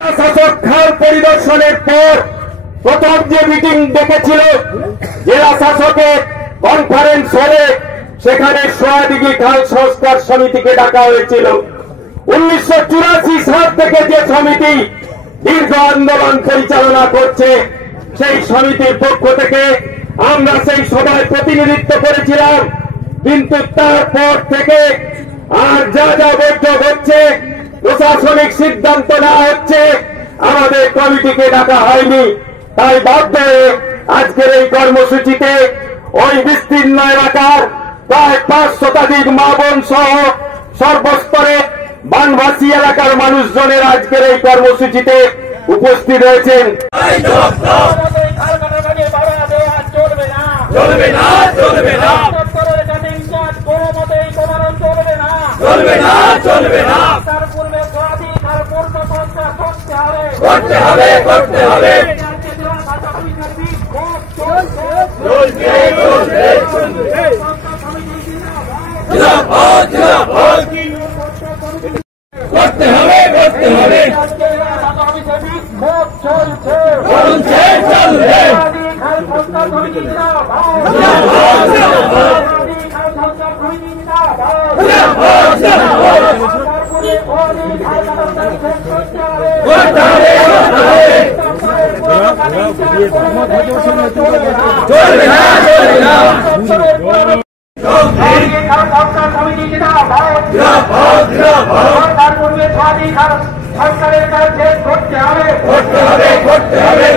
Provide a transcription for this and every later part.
শাসক খাল পরিদর্শনের পর প্রথম যে মিটিং ডেকেছিল জেলা শাসকের কনফারেন্স হলে সেখানে সোয়াদিঘি খাল সংস্কার সমিতিকে ডাকা হয়েছিল। 1984 সাল থেকে যে সমিতি দীর্ঘ আন্দোলন পরিচালনা করছে, সেই সমিতির পক্ষ থেকে আমরা সেই সভায় প্রতিনিধিত্ব করেছিলাম। কিন্তু তারপর থেকে আর যা যা বৈঠক হচ্ছে, প্রশাসনিক সিদ্ধান্ত নেওয়া হচ্ছে, আমাদের কমিটিকে ডাকা হয়নি। তাই বাধ্য হয়ে আজকের এই কর্মসূচিতে ওই বিস্তীর্ণ এলাকার প্রায় 5 শতাধিক মা বোন সহ সর্বস্তরে বানভাসী এলাকার মানুষজনের আজকের এই কর্মসূচিতে উপস্থিত হয়েছেন। করতে হবে করতে হবে করতে হবে করতে হবে চলছে চলবে চলবে না চলবে না সরকারের কাছে করতে হবে করতে হবে করতে হবে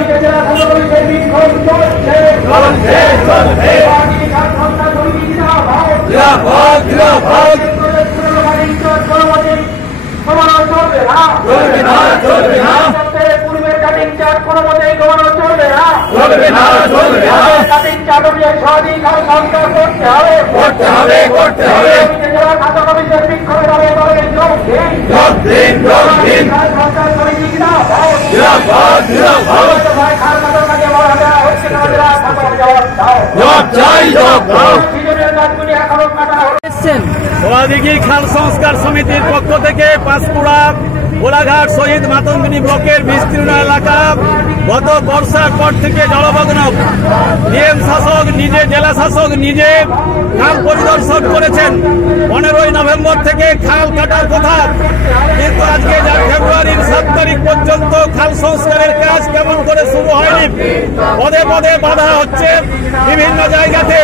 পূর্বের কাটিং চার্জ কোনো মতেই গড়ানো চলবে না চলবে না চলবে না কাটিং চার্জ অনুযায়ী স্বাধীন সংস্কার করতে হবে করতে হবে করতে হবে খাতা কমিশন বিক্ষোভে যাবে যোগ দিন যোগ দিন সংস্কার সমিতি কিনা খাল কাটার কাজে হচ্ছে জবাব চাই জবাব দাও কাজগুলি এখনো কাটা সোয়াদিঘি খাল সংস্কার সমিতির পক্ষ থেকে পাঁশকুড়া কোলাঘাট শহীদ মাতঙ্গিনী ব্লকের বিস্তীর্ণ এলাকা গত বর্ষার পর থেকে জলমগ্ন। ডিএম শাসক নিজে, জেলা শাসক নিজে খাল পরিদর্শন করেছেন। 15ই নভেম্বর থেকে খাল কাটার কথা, কিন্তু আজকে ফেব্রুয়ারির 7 তারিখ পর্যন্ত খাল সংস্কারের কাজ কেমন করে শুরু হয়নি। পদে পদে বাধা হচ্ছে বিভিন্ন জায়গাতে।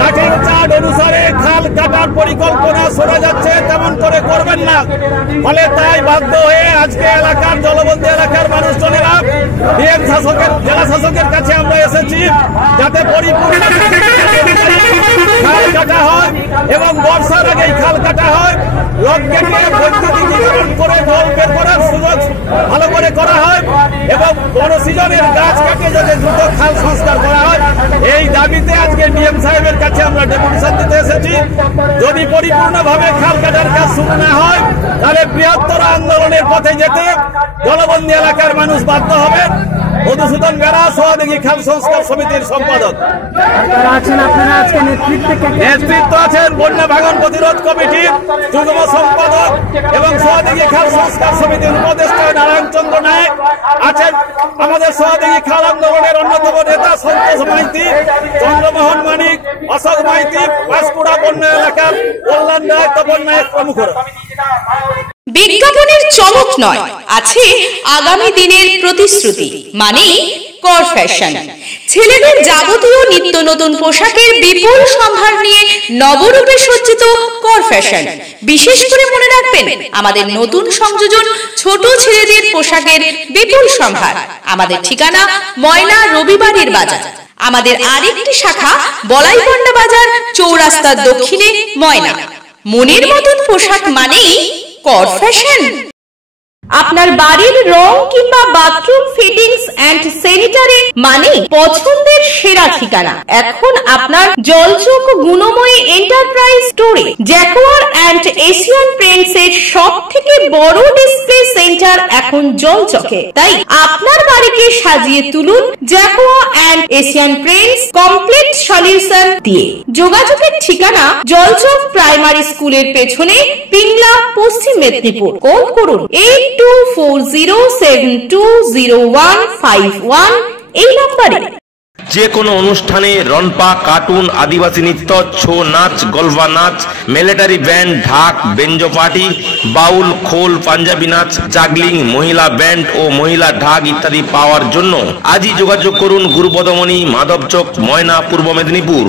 কাটিং চার্ট অনুসারে খাল কাটার পরিকল্পনা শোনা যাচ্ছে, তেমন করে করবেন না। ফলে তাই বাধ্য হয়ে আজকে এলাকার জলবন্দী এলাকার মানুষজনেরা ডিএম শাসকের, জেলা শাসকের কাছে আমরা এসেছি যাতে পরিপূর্ণ খাল কাটা হয় এবং বর্ষার আগেই খাল কাটা হয়। লক কেটে বৈদ্যুতিকীকরণ করে জল বের করার সুযোগ ভালো করে করা হয় এবং বড় সিজনের গাছ কাটে যাতে দ্রুত খাল সংস্কার করা হয়। এই দাবিতে আজকে ডিএম সাহেবের কাছে আমরা ডেপুটেশন দিতে এসেছি। যদি পরিপূর্ণভাবে খাল কাটার কাজ শুরু না হয়, তাহলে বৃহত্তর আন্দোলনের পথে যেতে জলবন্দী এলাকার মানুষ বাধ্য হবেন। মধুসূদন বেরা, সোয়াদিঘি খাল সংস্কার সমিতির সম্পাদক। নেতৃত্ব আছেন বন্যা ভাঙন প্রতিরোধ কমিটির যুগ্ম সম্পাদক এবং সোয়াদিঘি খাল সংস্কার সমিতির উপদেষ্টা নারায়ণ চন্দ্র নায়ক আছেন। আমাদের সোয়াদিঘি খাল আন্দোলনের অন্যতম নেতা সন্তোষ মাইতি, চন্দ্রমোহন মানিক, অশোক মাইতি, পাঁশকুড়া বন্যা এলাকার কল্যাণ রায়, তপন নায়ক প্রমুখরা। বিজ্ঞাপনের চমক নয়, আছে আগামী দিনের প্রতিশ্রুতি, মানে কর ফ্যাশন। ছেলেদের যাবতীয় নিত্য নতুন পোশাকের বিপুল সম্ভার নিয়ে নবরূপে সজ্জিত কর ফ্যাশন। বিশেষ করে মনে রাখবেন, আমাদের নতুন সংযোজন ছোট ছেলেদের পোশাকের বিপুল সম্ভার। আমাদের ঠিকানা ময়না রবিবারের বাজার। আমাদের আরেকটি শাখা বলাইপন্ডা বাজার, চৌরাস্তার দক্ষিণে ময়না। মনের মতন পোশাক মানেই কর ফ্যাশন। আপনার বাড়ির রং কিংবা বাথরুম ফিটিংস এন্ড স্যানিটারি মানে পছন্দের সেরা ঠিকানা এখন আপনার জলচক গুণময়ী এন্টারপ্রাইজ স্টোরে। জ্যাকোয়ার এন্ড এশিয়ান পেইন্টস এর সব থেকে বড় ডিসপ্লে সেন্টার এখন জলচকে। তাই আপনার বাড়িকে সাজিয়ে তুলুন Jaquar and Asian Paints complete solution দিয়ে। যোগাযোগের ঠিকানা জলচক প্রাইমারি স্কুলের পেছনে, পিংলা, পশ্চিম মেদিনীপুর। কল করুন 82 9240720151 এই নম্বরে। যে কোনো অনুষ্ঠানে রনপা, কার্টুন, আদিবাসী নৃত্য, ছৌ নাচ, গলবা নাচ, মিলিটারি ব্যান্ড, ঢাক, বেঞ্জো পার্টি, বাউল, খোল, পাঞ্জাবি নাচ, জাগলিং, মহিলা ব্যান্ড ও মহিলা ঢাক ইত্যাদি পাওয়ার জন্য আজই যোগাযোগ করুন গুরুপদমণি, মাধবচক, ময়না, পূর্ব মেদিনীপুর।